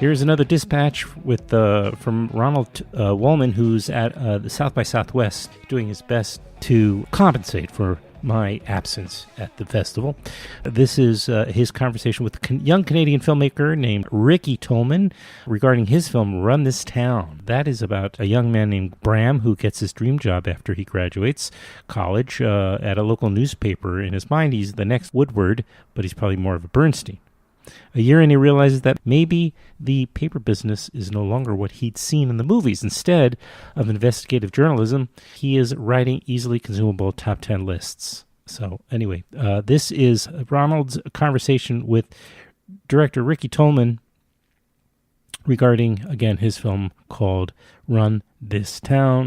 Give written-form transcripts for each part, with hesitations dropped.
Here's another dispatch with from Ronald Wohlman, who's at the South by Southwest, doing his best to compensate for my absence at the festival. This is his conversation with a young Canadian filmmaker named Ricky Tollman regarding his film Run This Town. That is about a young man named Bram who gets his dream job after he graduates college at a local newspaper. In his mind, he's the next Woodward, but he's probably more of a Bernstein. A year in, he realizes that maybe the paper business is no longer what he'd seen in the movies. Instead of investigative journalism, he is writing easily consumable top 10 lists. So anyway, this is Ronald's conversation with director Ricky Tollman regarding, again, his film called Run This Town.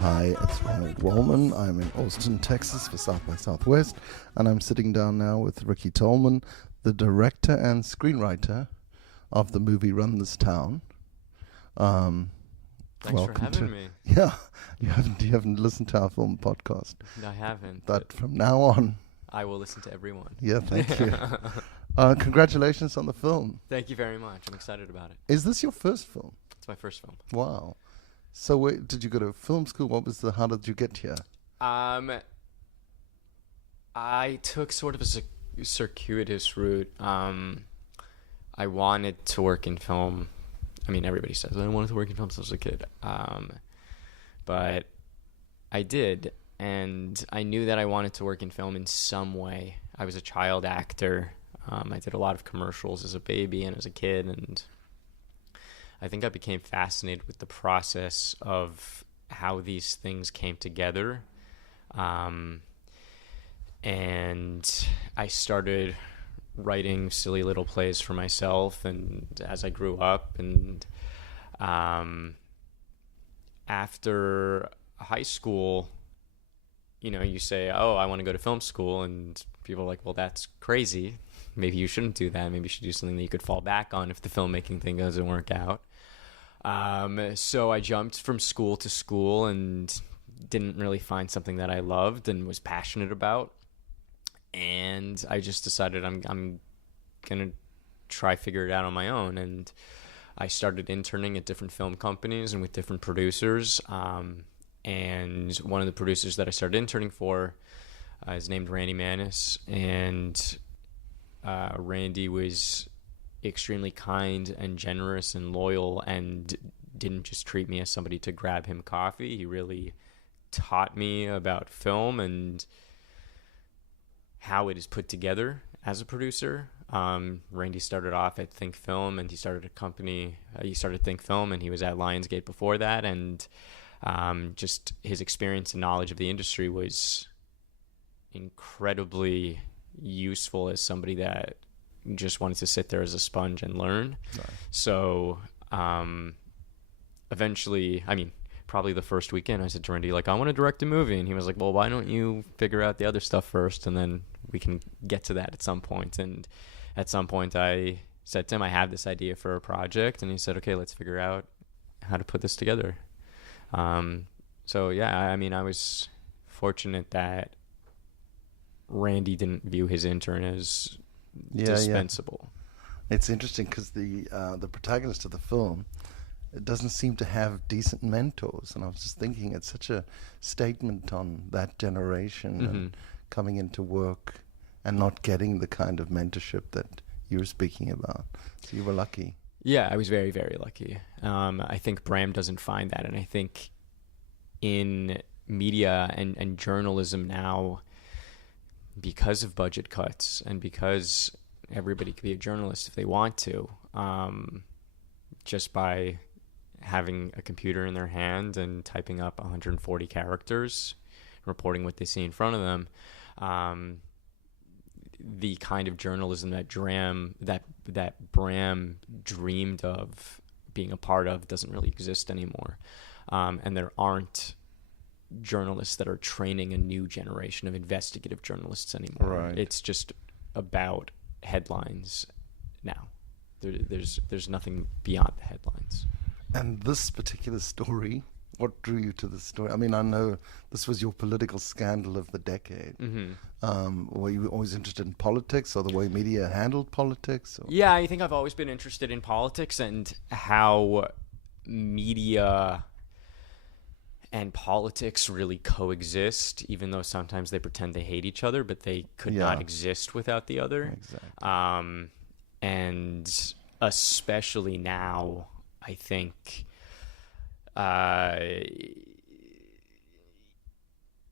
Hi, it's Ronald Wohlman. I'm in Austin, Texas for South by Southwest, and I'm sitting down now with Ricky Tollman, the director and screenwriter of the movie Run This Town. Thanks for having me. Yeah, you haven't listened to our film podcast. No, I haven't. But from now on, I will listen to everyone. Yeah, thank you. Congratulations on the film. Thank you very much. I'm excited about it. Is this your first film? It's my first film. Wow. So did you go to film school? How did you get here? I took sort of a circuitous route. I wanted to work in film. I mean, everybody says I wanted to work in film since I was a kid. But I did, and I knew that I wanted to work in film in some way. I was a child actor. I did a lot of commercials as a baby and as a kid, and I think I became fascinated with the process of how these things came together. And I started writing silly little plays for myself, and as I grew up, and after high school, you say, oh, I want to go to film school, and people are like, well, that's crazy. Maybe you shouldn't do that. Maybe you should do something that you could fall back on if the filmmaking thing doesn't work out. So I jumped from school to school and didn't really find something that I loved and was passionate about. And I just decided I'm going to try figure it out on my own. And I started interning at different film companies and with different producers. And one of the producers that I started interning for is named Randy Manis. And Randy was extremely kind and generous and loyal, and didn't just treat me as somebody to grab him coffee. He really taught me about film and how it is put together as a producer. Randy started off at Think Film, and he started a company. He started Think Film, and he was at Lionsgate before that. And just his experience and knowledge of the industry was incredibly useful as somebody that just wanted to sit there as a sponge and learn. Right. So eventually, probably the first weekend, I said to Randy, I want to direct a movie. And he was like, well, why don't you figure out the other stuff first, and then we can get to that at some point. And at some point I said to him, I have this idea for a project. And he said, okay, let's figure out how to put this together. So yeah, I was fortunate that Randy didn't view his intern as dispensable. Yeah. It's interesting because the protagonist of the film, it doesn't seem to have decent mentors, and I was just thinking it's such a statement on that generation and coming into work and not getting the kind of mentorship that you were speaking about. So you were lucky. Yeah, I was very, very lucky. I think Bram doesn't find that. And I think in media and journalism now, because of budget cuts and because everybody could be a journalist if they want to, just by having a computer in their hand and typing up 140 characters, reporting what they see in front of them, the kind of journalism that Bram dreamed of being a part of doesn't really exist anymore. And there aren't journalists that are training a new generation of investigative journalists anymore. Right. It's just about headlines now. There's nothing beyond the headlines. And this particular story, what drew you to this story? I mean, I know this was your political scandal of the decade. Mm-hmm. Were you always interested in politics or the way media handled politics? Or? Yeah, I think I've always been interested in politics and how media and politics really coexist, even though sometimes they pretend they hate each other, but they could not exist without the other. Exactly. And especially now, I think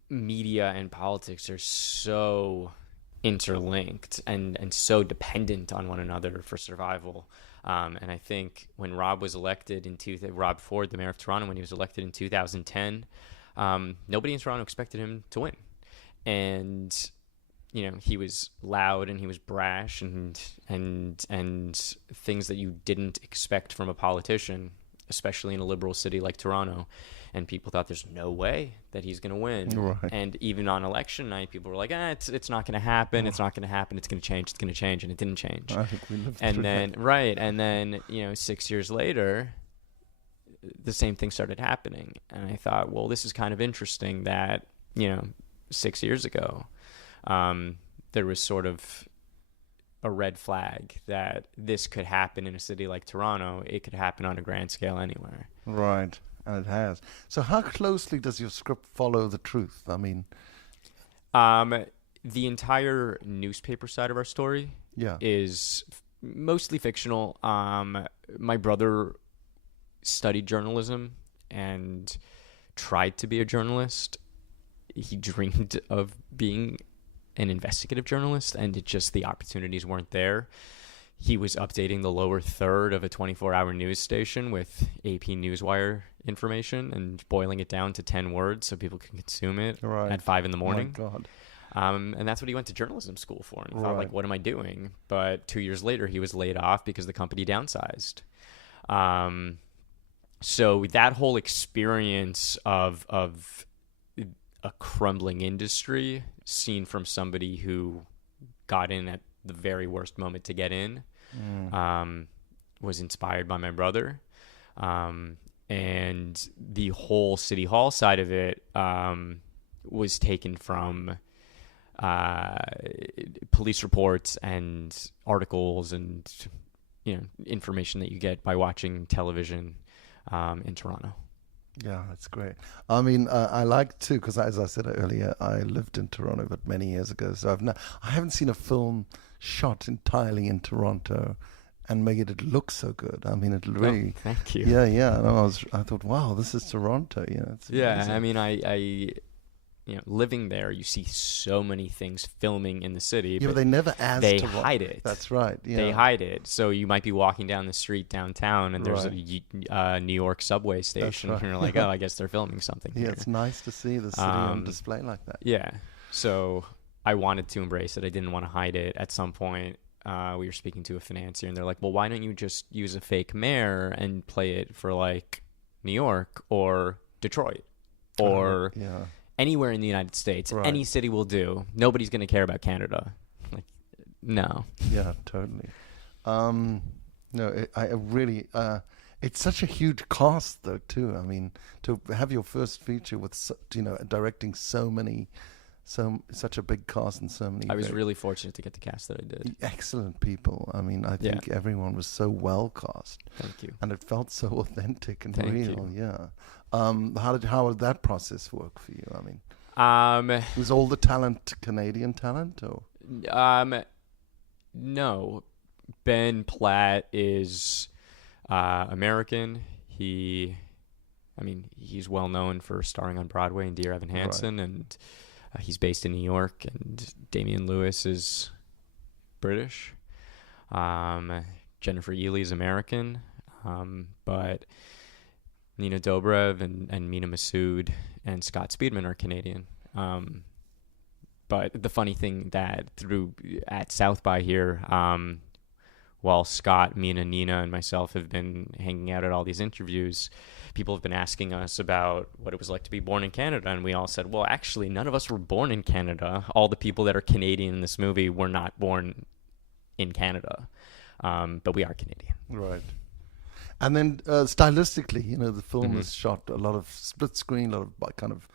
media and politics are so interlinked and so dependent on one another for survival. And I think when Rob was elected Rob Ford, the mayor of Toronto, when he was elected in 2010, nobody in Toronto expected him to win. And he was loud and he was brash and things that you didn't expect from a politician, especially in a liberal city like Toronto. And people thought there's no way that he's going to win. Right. And even on election night, people were like, it's not going to happen. It's not going to happen. It's going to change. It's going to change. And it didn't change. I think we lived And through then, that. right. And then, 6 years later, the same thing started happening. And I thought, well, this is kind of interesting that, 6 years ago, there was sort of a red flag that this could happen in a city like Toronto. It could happen on a grand scale anywhere. Right. And it has. So how closely does your script follow the truth? I mean... the entire newspaper side of our story is mostly fictional. My brother studied journalism and tried to be a journalist. He dreamed of being an investigative journalist, and the opportunities weren't there. He was updating the lower third of a 24-hour news station with AP Newswire information and boiling it down to 10 words so people can consume it at 5 in the morning. Oh my God. And that's what he went to journalism school for. And thought, like, what am I doing? But 2 years later, he was laid off because the company downsized. So that whole experience of a crumbling industry seen from somebody who got in at the very worst moment to get in was inspired by my brother. And the whole City Hall side of it was taken from police reports and articles and information that you get by watching television in Toronto. Yeah, that's great. I mean, I like too, because as I said earlier, I lived in Toronto, but many years ago. So I haven't seen a film shot entirely in Toronto and made it look so good. I mean, it really. Oh, thank you. Yeah. And I thought, wow, this is Toronto. It's amazing. I mean, I living there, you see so many things filming in the city. Yeah, but they never ask. They hide it. That's right. Yeah. They hide it. So you might be walking down the street downtown, and there's a New York subway station, and you're like, oh, I guess they're filming something here. Yeah, it's nice to see the city on display like that. Yeah. So I wanted to embrace it. I didn't want to hide it. At some point, we were speaking to a financier, and they're like, well, why don't you just use a fake mayor and play it for, like, New York or Detroit or anywhere in the United States? Right. Any city will do. Nobody's going to care about Canada. Like, no. Yeah, totally. No, I really... it's such a huge cost, though, too. I mean, to have your first feature with, directing such a big cast and so many... I was really fortunate to get the cast that I did. Excellent people. I mean, I think everyone was so well cast. Thank you. And it felt so authentic and Thank real. you. Yeah. How did that process work for you? I mean, was all the talent Canadian talent, or? No. Ben Platt is American. He's well known for starring on Broadway in Dear Evan Hansen, and he's based in New York. And Damian Lewis is British. Jennifer Ely is American, but Nina Dobrev and Mina Massoud and Scott Speedman are Canadian. But the funny thing that at South by here, while Scott, Mina, Nina, and myself have been hanging out at all these interviews, people have been asking us about what it was like to be born in Canada, and we all said, well, actually, none of us were born in Canada. All the people that are Canadian in this movie were not born in Canada, but we are Canadian. Right. And then stylistically, the film is shot a lot of split screen, a lot of kind of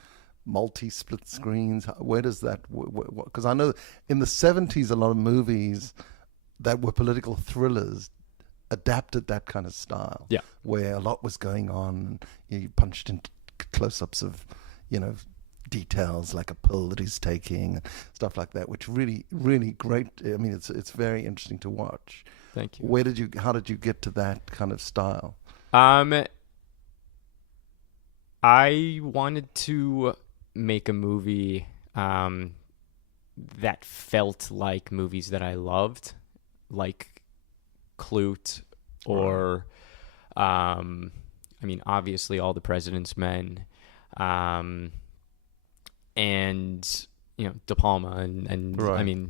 multi-split screens. Where does that... Because I know in the 70s, a lot of movies that were political thrillers adapted that kind of style. Yeah. Where a lot was going on. You punched in close-ups of, details like a pill that he's taking, and stuff like that, which really, really great. I mean, it's very interesting to watch. Thank you. How did you get to that kind of style? I wanted to make a movie that felt like movies that I loved, like Clute or, obviously All the President's Men, and De Palma, and right.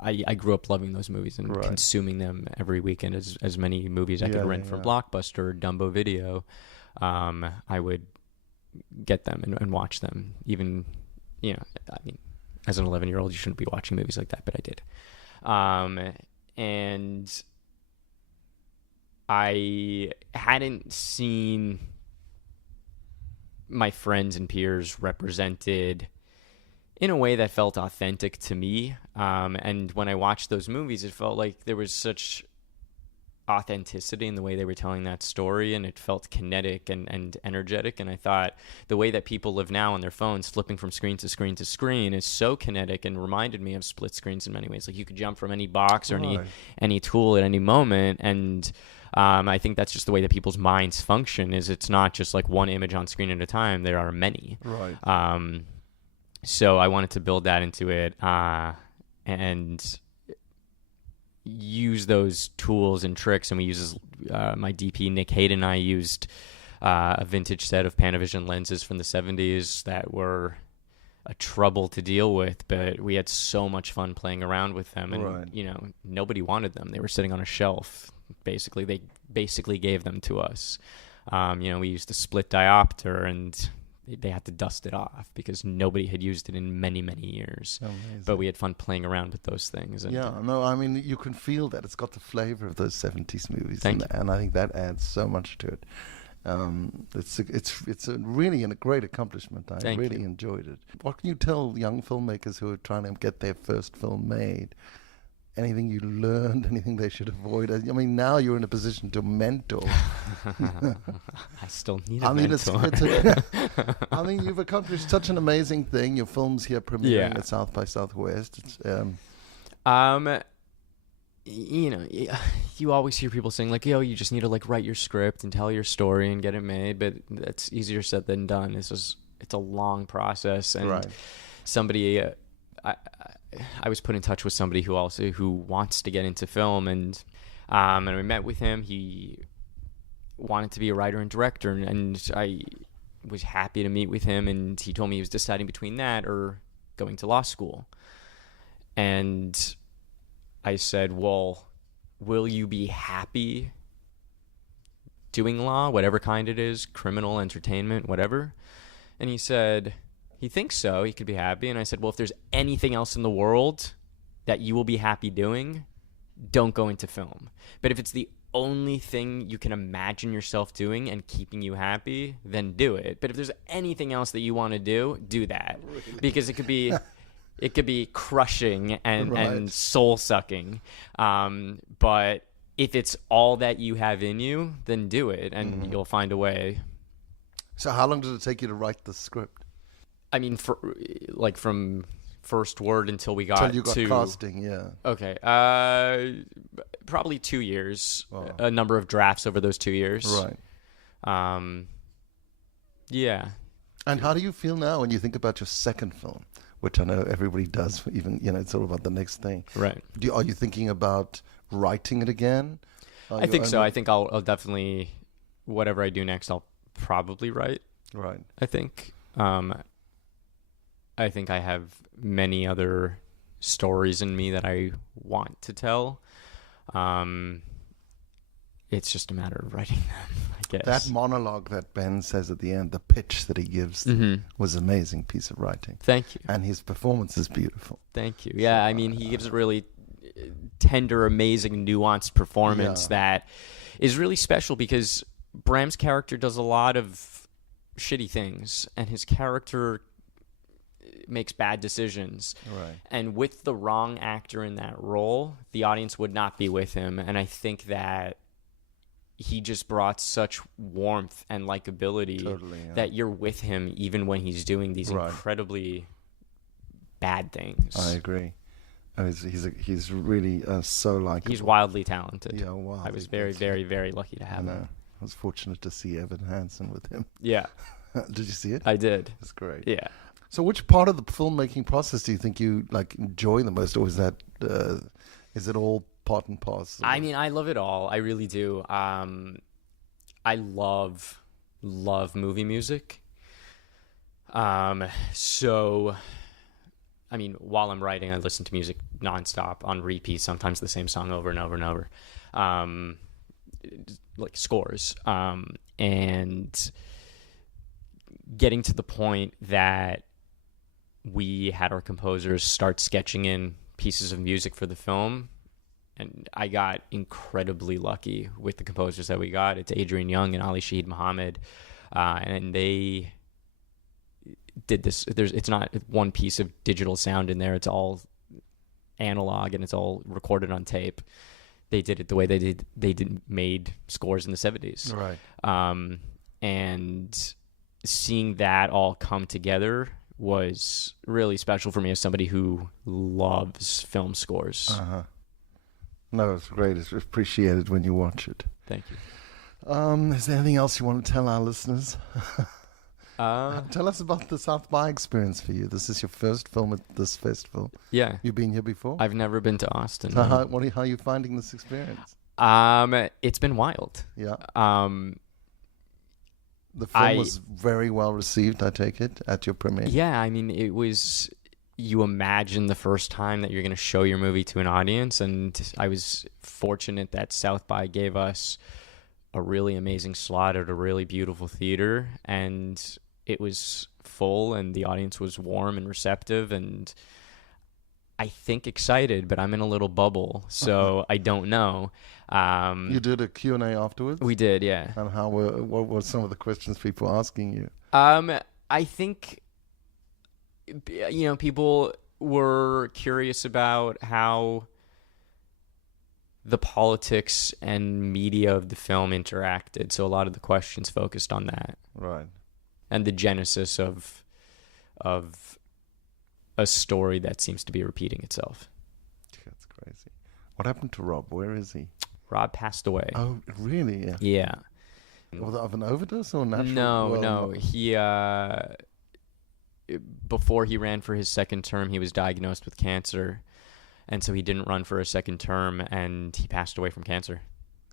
I grew up loving those movies and consuming them every weekend, as many movies I could rent from Blockbuster or Dumbo Video. I would get them and watch them. Even, as an 11-year-old, you shouldn't be watching movies like that, but I did. And I hadn't seen my friends and peers represented in a way that felt authentic to me. And when I watched those movies, it felt like there was such authenticity in the way they were telling that story, and it felt kinetic and energetic. And I thought the way that people live now on their phones, flipping from screen to screen to screen, is so kinetic and reminded me of split screens in many ways. Like you could jump from any box or any tool at any moment. And I think that's just the way that people's minds function, is it's not just like one image on screen at a time. There are many. Right. So I wanted to build that into it, and use those tools and tricks. And we used my DP Nick Hayden and I used a vintage set of Panavision lenses from the 70s that were a trouble to deal with, but we had so much fun playing around with them. And nobody wanted them. They were sitting on a shelf. Basically, they gave them to us. We used a split diopter, and they had to dust it off because nobody had used it in many, many years. Amazing. But we had fun playing around with those things. And you can feel that. It's got the flavor of those 70s movies. And I think that adds so much to it. It's really a great accomplishment. I really enjoyed it. What can you tell young filmmakers who are trying to get their first film made? Anything you learned, anything they should avoid? I mean, now you're in a position to mentor. I still need a mentor. You've accomplished such an amazing thing. Your film's here premiering at South by Southwest. You always hear people saying like, you just need to like write your script and tell your story and get it made, but that's easier said than done. It's a long process, and somebody. I was put in touch with somebody who wants to get into film, and we met with him. He wanted to be a writer and director, and I was happy to meet with him, and he told me he was deciding between that or going to law school. And I said, well, will you be happy doing law, whatever kind it is, criminal, entertainment, whatever? And he said he thinks so. He could be happy. And I said, well, if there's anything else in the world that you will be happy doing, don't go into film. But if it's the only thing you can imagine yourself doing and keeping you happy, then do it. But if there's anything else that you want to do that. Really? Because it could be crushing and soul-sucking. But if it's all that you have in you, then do it, and you'll find a way. So how long did it take you to write the script? I mean, from first word until we got Till you got to casting, yeah. Okay. Probably 2 years. Wow. A number of drafts over those 2 years. Right. Yeah. And how do you feel now when you think about your second film, which I know everybody does, even, it's all about the next thing. Right. Are you thinking about writing it again? I think so. I think I'll definitely, whatever I do next, I'll probably write. Right. I think. I think I have many other stories in me that I want to tell. It's just a matter of writing them, I guess. That monologue that Ben says at the end, the pitch that he gives, was an amazing piece of writing. Thank you. And his performance is beautiful. Thank you. Yeah, I mean, he gives a really tender, amazing, nuanced performance that is really special because Bram's character does a lot of shitty things, and his character makes bad decisions. Right. And with the wrong actor in that role, the audience would not be with him. And I think that he just brought such warmth and likability that you're with him even when he's doing these incredibly bad things. I agree. He's really so likable. He's wildly talented. Yeah, wow. I was very, very, very lucky to have him. I was fortunate to see Evan Hansen with him. Yeah. Did you see it? I did. It's great. Yeah. So which part of the filmmaking process do you think you enjoy the most, or is that is it all part and parcel? I mean, I love it all. I really do. I love movie music. So, I mean, while I'm writing, I listen to music nonstop on repeat, sometimes the same song over and over and over, like scores. And getting to the point that we had our composers start sketching in pieces of music for the film, and I got incredibly lucky with the composers that we got. It's Adrian Young and Ali Shahid Muhammad, and they did this. It's not one piece of digital sound in there. It's all analog, and it's all recorded on tape. They did it the way they made scores in the 70s. Right. And seeing that all come together was really special for me as somebody who loves film scores. Uh-huh. No, it's great. It's appreciated when you watch it. Thank you. Is there anything else you want to tell our listeners? Tell us about the South by experience for you. This is your first film at this festival. Yeah. You've been here before? I've never been to Austin. So how are you finding this experience? It's been wild. Yeah. The film was very well received, I take it, at your premiere. Yeah, I mean, it was... You imagine the first time that you're going to show your movie to an audience, and I was fortunate that South by gave us a really amazing slot at a really beautiful theater, and it was full, and the audience was warm and receptive, and I think excited, but I'm in a little bubble, so I don't know. You did a Q&A afterwards? We did, yeah. And what were some of the questions people asking you? I think... people were curious about how the politics and media of the film interacted. So a lot of the questions focused on that. Right. And the genesis of a story that seems to be repeating itself. That's crazy. What happened to Rob? Where is he? Rob passed away. Oh, really? Yeah. Yeah. Of an overdose or natural? No. He... before he ran for his second term, he was diagnosed with cancer, and so he didn't run for a second term, and he passed away from cancer.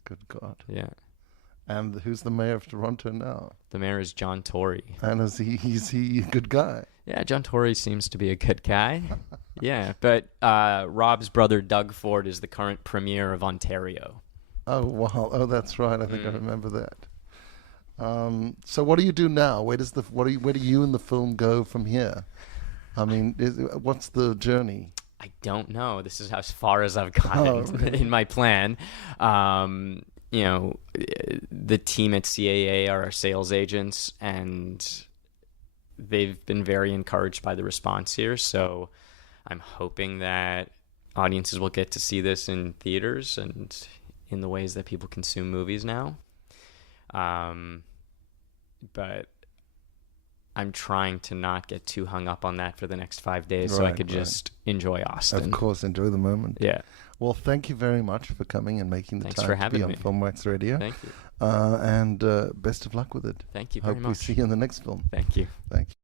Good God. Yeah. And who's the mayor of Toronto now? The mayor is John Tory. And is he a good guy? Yeah, John Tory seems to be a good guy. Yeah, but Rob's brother Doug Ford is the current premier of Ontario. Oh, wow. Oh, that's right. I think I remember that. So what do you do now? Where do you and the film go from here? I mean, what's the journey? I don't know. This is as far as I've gotten in my plan. The team at CAA are our sales agents, and they've been very encouraged by the response here. So I'm hoping that audiences will get to see this in theaters and in the ways that people consume movies now. But I'm trying to not get too hung up on that for the next 5 days, so I Right, could right. just enjoy Austin. Of course, enjoy the moment. Yeah. Well, thank you very much for coming and making the Thanks time for to having be on me. Filmwax Radio. Thank you. And best of luck with it. Thank you very Hope much. we see you in the next film. Thank you. Thank you.